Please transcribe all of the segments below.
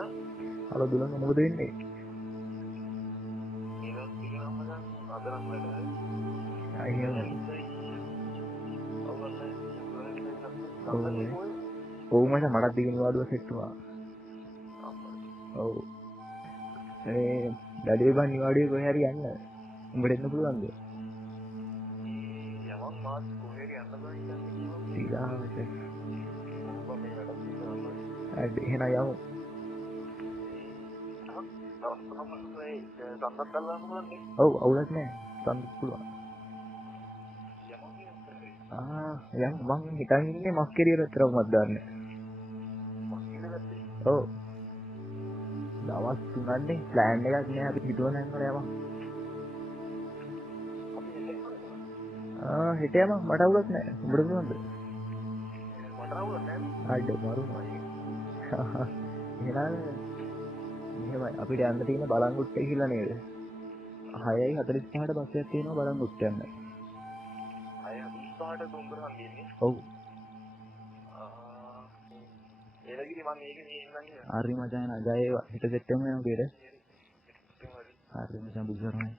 Halo Dulang, mau motoin nih? Iya. Oh, masa marat bikin waduh setua. Oh. Dari ban waduh gue hari anda. Umbrin tuh pulang deh. Tidak macam. Ada hena yang. Oh, aulas nih. Sangat pulang. Yang bang kita ini masker itu Ramadan. Oh. දවස් 3ක් නේ plan එකක් නෑ අපි හිතුව නම් කරේ යමන්. හිට යමන් මට අවුලක් නෑ. උඹට පුළුවන්ද? මට අවුලක් නෑ. අයියෝ මරුමයි. එහෙනම් එහෙමයි අපිට යන්න තියෙන බලංගුට්ටේ කියලා නේද? 6:45ට බස් එකක් තියෙනවා බලංගුට්ට යන්න. 6:45ට දුම්බරන් ගියන්නේ? ඔව්. ඒලගිරි මම මේකේ ඉන්නන්නේ. හරි මචං අජය හිට සෙට් වෙමු යමු කීයට. හරි මචං බුදුසරණයි.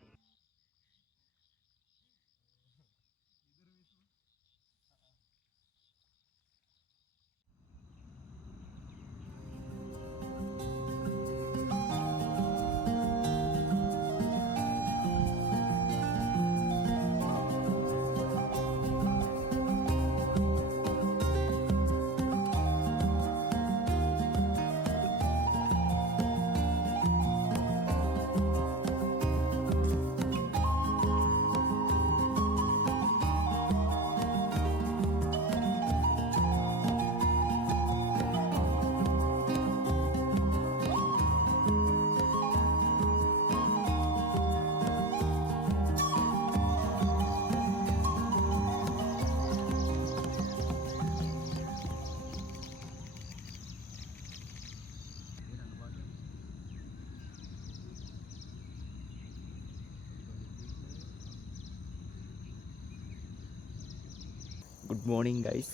good morning guys.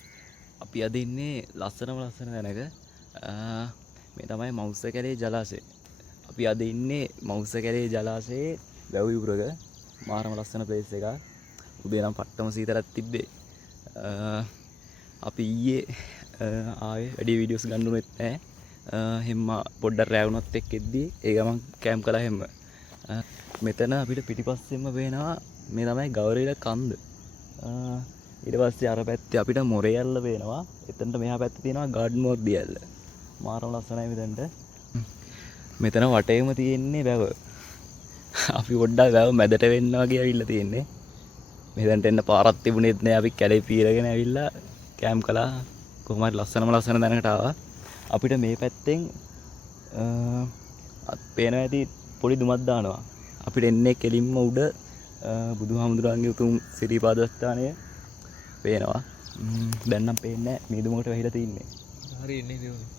අපි අද ඉන්නේ ලස්සනම ලස්සන තැනක. මේ තමයි මවුස්ස කැලේ ජලාශය. අපි අද ඉන්නේ මවුස්ස කැලේ ජලාශයේ වැව් යුරක. මාරම ලස්සන ප්ලේස් එකක්. උදේ නම් පට්ටම සීතලක් තිබ්බේ. අපි ඊයේ ආවේ වැඩි වීඩියෝස් ගන්න උනෙත් නැහැ. හැම පොඩ්ඩක් රැවුනත් එක්ක එද්දී ඒ ගමන් කැම්ප් කළා හැම. මෙතන අපිට පිටිපස්සෙම පේනවා මේ තමයි ගෞරීල කන්ද. ඊට පස්සේ අර පැත්තේ අපිට මොරේයල්ල පේනවා. එතනට මෙහා පැත්තේ තියෙනවා ගාඩන් මෝර් දියල්ල. මාරම ලස්සනයි මෙතනට. මෙතන වටේම තියෙන්නේ වැව. අපි පොඩ්ඩක් වැව මැදට වෙන්න වගේ ඇවිල්ලා තියෙන්නේ. මෙතනට එන්න පාරක් තිබුණෙත් නෑ. අපි කැලේ පීරගෙන ඇවිල්ලා කැම්ප් කළා. කොහොම හරි ලස්සනම ලස්සන තැනකට ආවා. අපිට මේ පැත්තෙන් පේනවා ඇති පොඩි දුමක් දානවා. අපිට එන්නේ කෙලින්ම උඩ බුදුහාමුදුරන්ගේ උතුම් සිරිපාදස්ථානය පේනවා. දැන් නම් පේන්නේ නැහැ. මේ දුමකට වැහිලා තින්නේ. හරි ඉන්නේ දිනුනේ.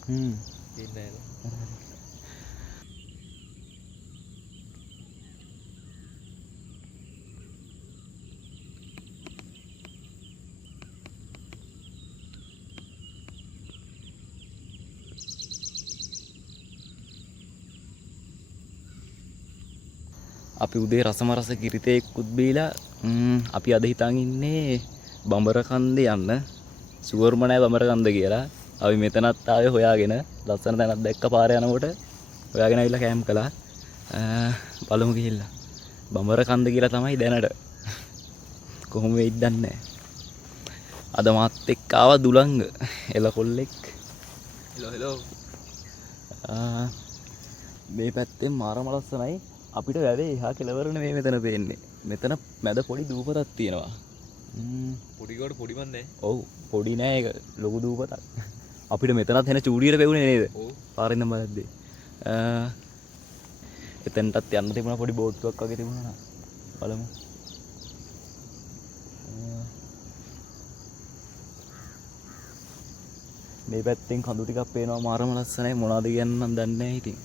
පේන්නේ නැහැ. අපි උදේ රසමරස කිරිතේකුත් බීලා අපි අද හිතන් ඉන්නේ බඹරකන්ද යන්න. සුවර්ම නැහැ බඹරකන්ද කියලා. අපි මෙතනත් ආවේ හොයාගෙන ලස්සන තැනක් දැක්ක පාරේ යනකොට හොයාගෙන ආවිල්ලා කැම්ප් කළා. බලමු ගිහිල්ලා. බඹරකන්ද කියලා තමයි දැනට. කොහොම වෙයිද දන්නේ නැහැ. අද මාත් එක්ක ආවා දුලංග එලකොල්ලෙක්. හෙලෝ. මේ පැත්තෙන් මාරම ලස්සනයි. අපිට වැවේ එහා කෙළවරනේ මේ මෙතන පේන්නේ. මෙතන මැද පොඩි දූපතක් තියෙනවා. පොඩි කොට පොඩි මන්නේ. ඔව් පොඩි නෑ ඒක ලොකු දූපතක්. අපිට මෙතනත් එන චූඩියට පෙවුනේ නේද? ඔව්. පාරින් නම් බලද්දී. එතනටත් යන්න තිබුණා පොඩි බෝට්ටුවක් වගේ තිබුණා නා. බලමු. මේ පැත්තෙන් කඳු ටිකක් පේනවා මාරම ලස්සනයි. මොනවද කියන්න නම් දන්නේ නැහැ ඉතින්.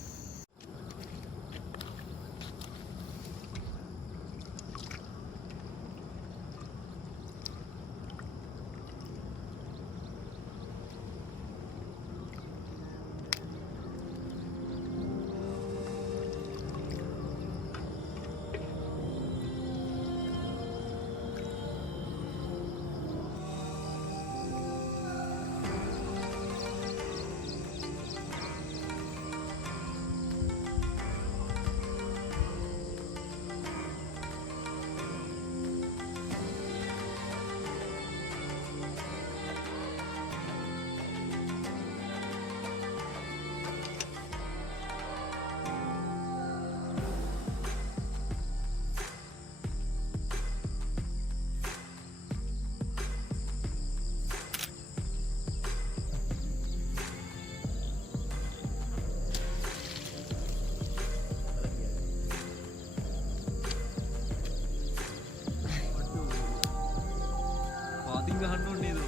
ගහන්න ඕනේ නේද?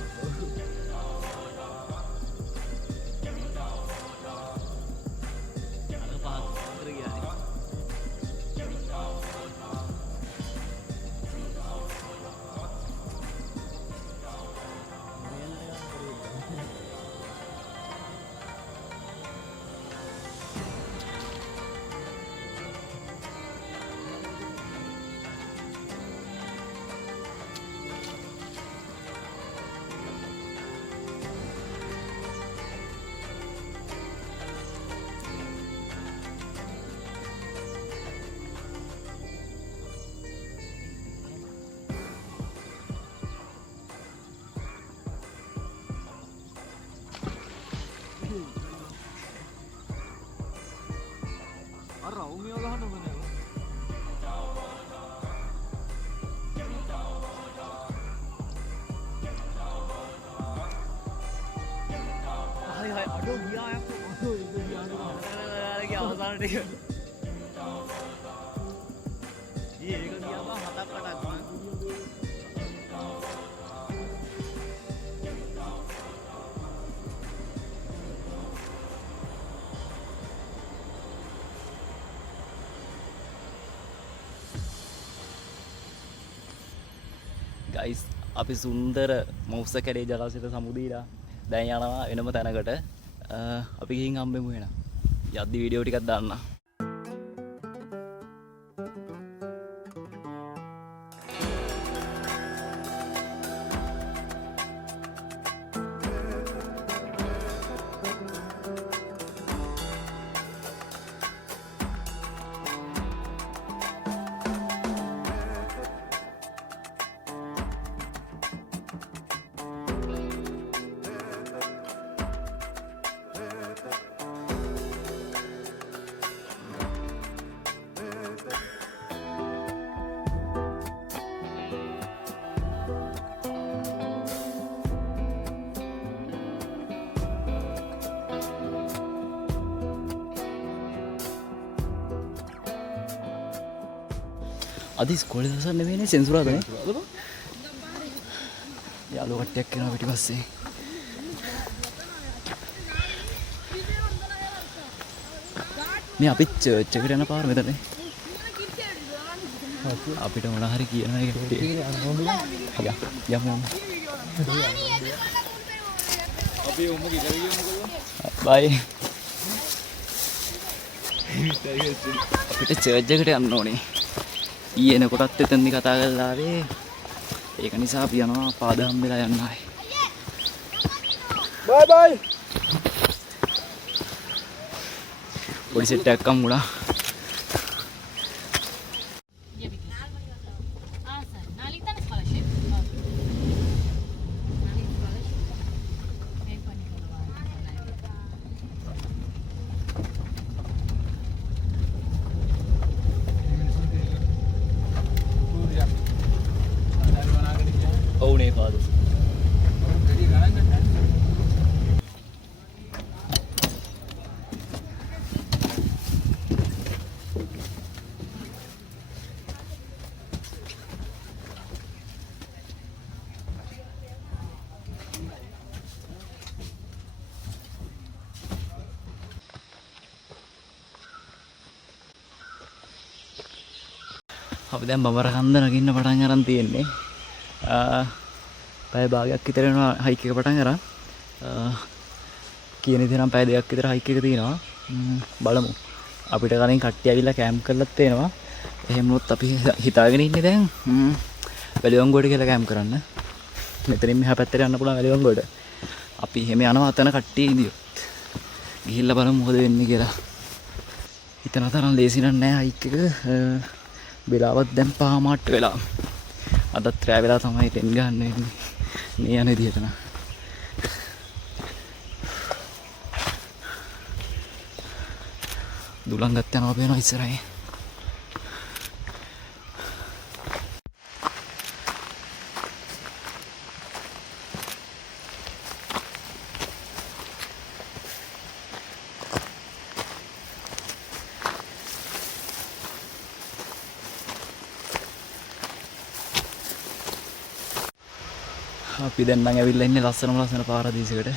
අර පහත් කර ගියා. අර රවුමිය ගහන්න ඕනේ. හරි හරි අඩෝ ගියා යක්කෝ. අඩෝ ඒක ගියා අවසාන ටික. ඒක ගියාම හතක් කටක් ගන්න. ගයිස් අපි සුන්දර මෞස්ස කැඩේ ජලාශයට සමුදීලා දැන් යනවා වෙනම තැනකට අපි ගිහින් හම්බෙමු වෙන යද්දි වීඩියෝ ටිකක් දාන්න අද ඉස්කෝලේ දවසක් නෙවෙයිනේ සෙන්සුරාදානේ යාළුවෝ කට්ටියක් එනවා පිටිපස්සේ මේ අපි චර්ච් එකට යන පාර මෙතනනේ අපිට මොන හරි කියනවා ඒක යමු අපි උඹ ගෙදර ගියමු කොල්ලෝ බයි අපිට චර්ච් එකට යන්න ඕනේ ඊයේ එනකොටත් එතනදි කතා කරලා ආවේ ඒක නිසා අපි යනවා පාදම් වෙලා යන්න ආයි බයි බයි පොඩි සෙට් එකක් අම්මුණා ඔවුනේ පාද අපි දැන් බඹර කන්ද නගින්න පටන් අරන් තියෙන්නේ පැය භාගයක් විතර වෙනවා හයික් එක පටන් අරන් කියන විදිහ නම් පැය දෙකක් විතර හයික් එක තියෙනවා බලමු අපිට කලින් කට්ටිය ඇවිල්ලා කැම්ප් කරලත් තේනවා එහෙම වුණොත් අපි හිතාගෙන ඉන්නේ දැන් වැලිවංගුවට කියලා කැම්ප් කරන්න මෙතනින් මෙහා පැත්තට යන්න පුළුවන් වැලිවංගුවට අපි එහෙම යනවා අතන කට්ටිය ඉඳියොත් ගිහිල්ලා බලමු මොකද වෙන්නේ කියලා හිතන තරම් ලේසි නෑ හයික් එක වෙලාවත් දැන් පහමාට්ට වෙලා අදත් රෑ වෙලා තමයි ටෙන් ගන්න වෙන්නේ මේ යන විදිහට නා දුලංගත් යනවා පේනවා ඉස්සරහින් අපි දැන් නම් ඇවිල්ලා ඉන්නේ ලස්සන පාරදීසයකට.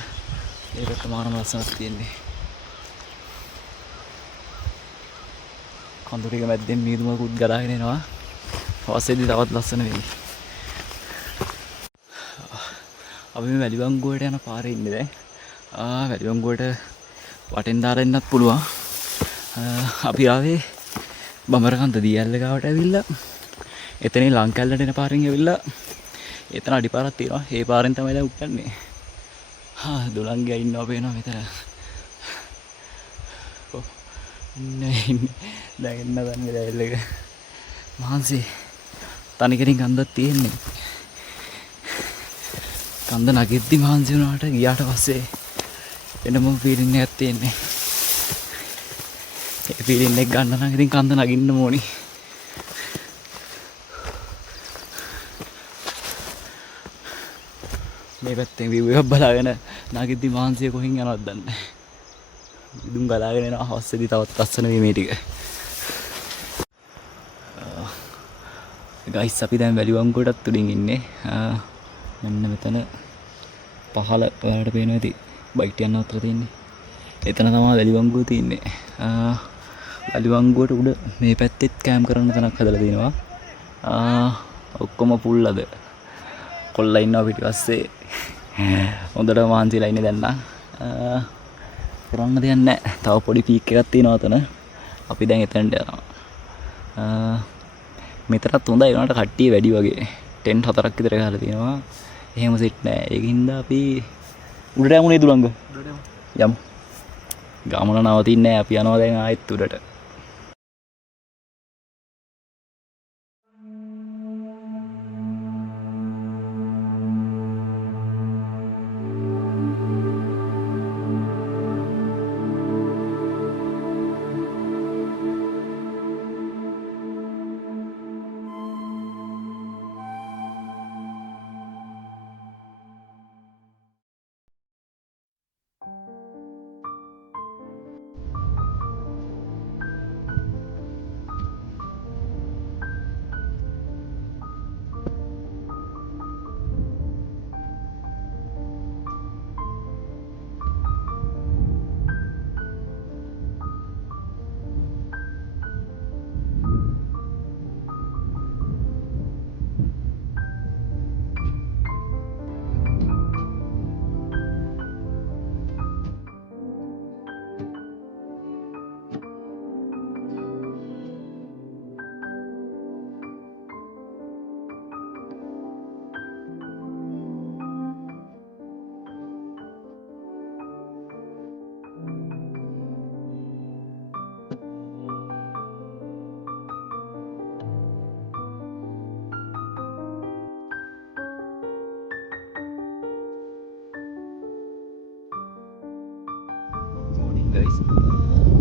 ඒකට මාරම ලස්සනක් තියෙන්නේ. කඳු ටික මැද්දෙන් මීදුමකුත් ගලාගෙන එනවා. පස්සේදී තවත් ලස්සන වෙයි. අපි මේ වැලිවංගුවට යන පාරේ ඉන්නේ දැන්. වැලිවංගුවට වටෙන් දාලා ඉන්නත් පුළුවන්. අපි ආවේ බඹරකන්ද දියැල්ල ගාවට ඇවිල්ලා එතනින් ලංකැල්ලට එන පාරෙන් ඇවිල්ලා එතන අඩිපාරක් තියෙනවා. ඒ පාරෙන් තමයි දැන් උට්ටන්නේ. දුලංගියා ඉන්නවා පේනවා මෙතන. ඉන්නේ දැන් එන්න ගන්නේ දැල්ල එක. මහන්සි තනිකරින් කන්දක් තියෙන්නේ. කන්ද නගෙද්දි මහන්සි වුණාට ගියාට පස්සේ වෙනම ෆීලින් එකක් තියෙන්නේ. ඒ ෆීලින් එක ගන්න නම් ඉතින් කන්ද නගින්න ඕනි. මේ පැත්තෙන් view එකක් බලාගෙන නගෙද්දි මහන්සිය කොහෙන් යනවද දන්නේ නැහැ. ඉදුම් ගලාගෙන එනවා හවස්සේදී තවත් ලස්සන වේ මේ ටික. ගයිස් අපි දැන් වැලිවංගුවටත් උඩින් ඉන්නේ. මෙන්න මෙතන පහළ ඔයාලට පේනවා ඇති බයික් යන අතර තියෙන්නේ. එතන තමයි වැලිවංගුව තියෙන්නේ. වැලිවංගුවට උඩ මේ පැත්තෙත් කැම් කරන්න තැනක් හදලා තියෙනවා. ඔක්කොම පුල් අද. කොල්ලා ඉන්නවා පිටිපස්සේ. හොඳට මහන්සිලා ඉන්නේ දැන් නම්. කරන්න දෙයක් නැහැ. තව පොඩි පීක් එකක් තියෙනවා අතන. අපි දැන් එතනට යනවා. මෙතනත් හොඳයි වුණාට කට්ටිය වැඩි වගේ. ටෙන්ට් 4ක් විතර ගහලා තියෙනවා. එහෙම සෙට් නැහැ. ඒකින්ද අපි උඩට යමු නේද දුලංග? යමු. ගමන නවතින්නේ නැහැ. අපි යනවා දැන් ආයෙත් උඩට.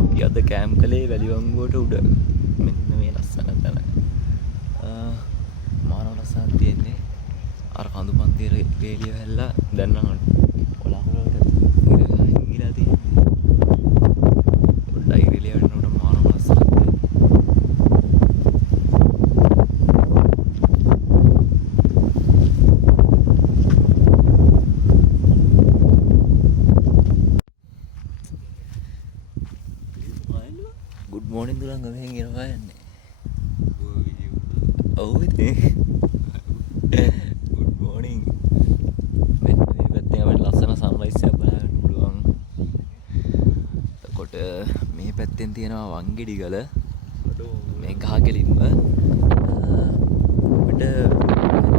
අපි අද කෑම් කළේ වැලිවංගුවට උඩ. මෙන්න මේ ලස්සන තැන. මානව ලස්සනක් තියෙන්නේ. අර කඳු පන්තියේ වේලිය වැල්ලා දැන් නම් කොළහලට ඉංගිලා තියෙන්නේ. පොඩ්ඩයි වේලිය වෙනකොට මානව ලස්සනක් තියෙන්නේ. Good morning දුලංග මෙහෙන් එනවා යන්නේ. ඔව් ඉතින්. Good morning. මෙන්න මේ පැත්තෙන් අපිට ලස්සන සන්රයිස් එකක් බලන්න පුළුවන්. එතකොට මේ පැත්තෙන් තියෙනවා වංගෙඩිගල. මේ ගහකෙලින්ම අපිට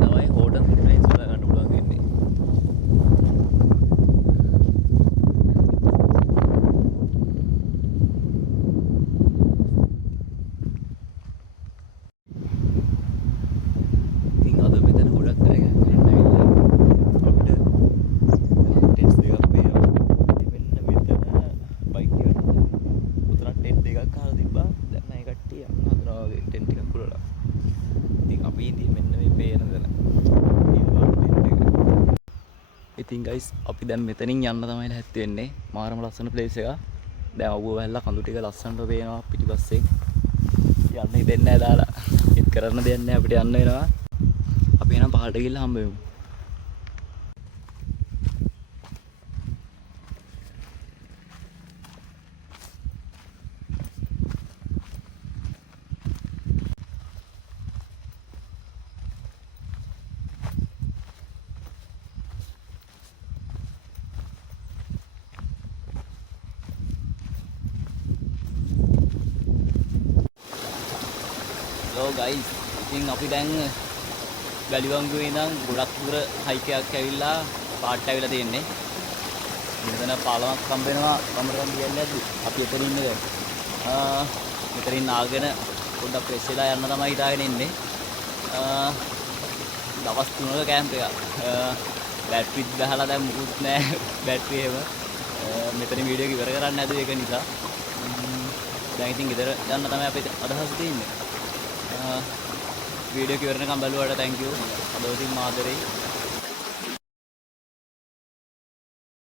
තමයි හෝටල් රේන්ජ් වල ගන්න පුළුවන් වෙන්නේ. ඉතින් ගයිස් අපි දැන් මෙතනින් යන්න තමයි ලැහැත් වෙන්නේ. මාරම ලස්සන ප්ලේස් එකක්. දැන් අවුව වැල්ලා කඳු ටික ලස්සනට පේනවා පිටිපස්සේ. යන්න හිතෙන්නේ නැහැ දාලා. ඒත් කරන්න දෙයක් නැහැ අපිට යන්න වෙනවා. අපි එහෙනම් පහළට ගිහලා හම්බ වෙමු. So guys, ඉතින් අපි දැන් වැලිවංගුවේ ඉඳන් ගොඩක් දුර හයික් එකක් ඇවිල්ලා පාට් ඇවිල්ලා තියෙන්නේ. මෙතන පාලමක් හම්බ වෙනවා කමරම් කියන්නේ නැද්ද? අපි එතන ඉන්නේ දැන්. මෙතනින් නාගෙන පොඩ්ඩක් ෆ්‍රෙෂ් වෙලා යන්න තමයි හිතාගෙන ඉන්නේ. දවස් 3ක කැම්ප් එකක්. බැටරිත් ගහලා දැන් මුකුත් නැහැ බැටරි එහෙම. මෙතන වීඩියෝ එක ඉවර කරන්න නැතුව ඒක නිසා. දැන් ඉතින් ගෙදර යන්න තමයි අපේ අදහස තියෙන්නේ. වීඩියෝ එක ඉවරනකම් බලුවාට thank you. අද ඉතින් මාදරේ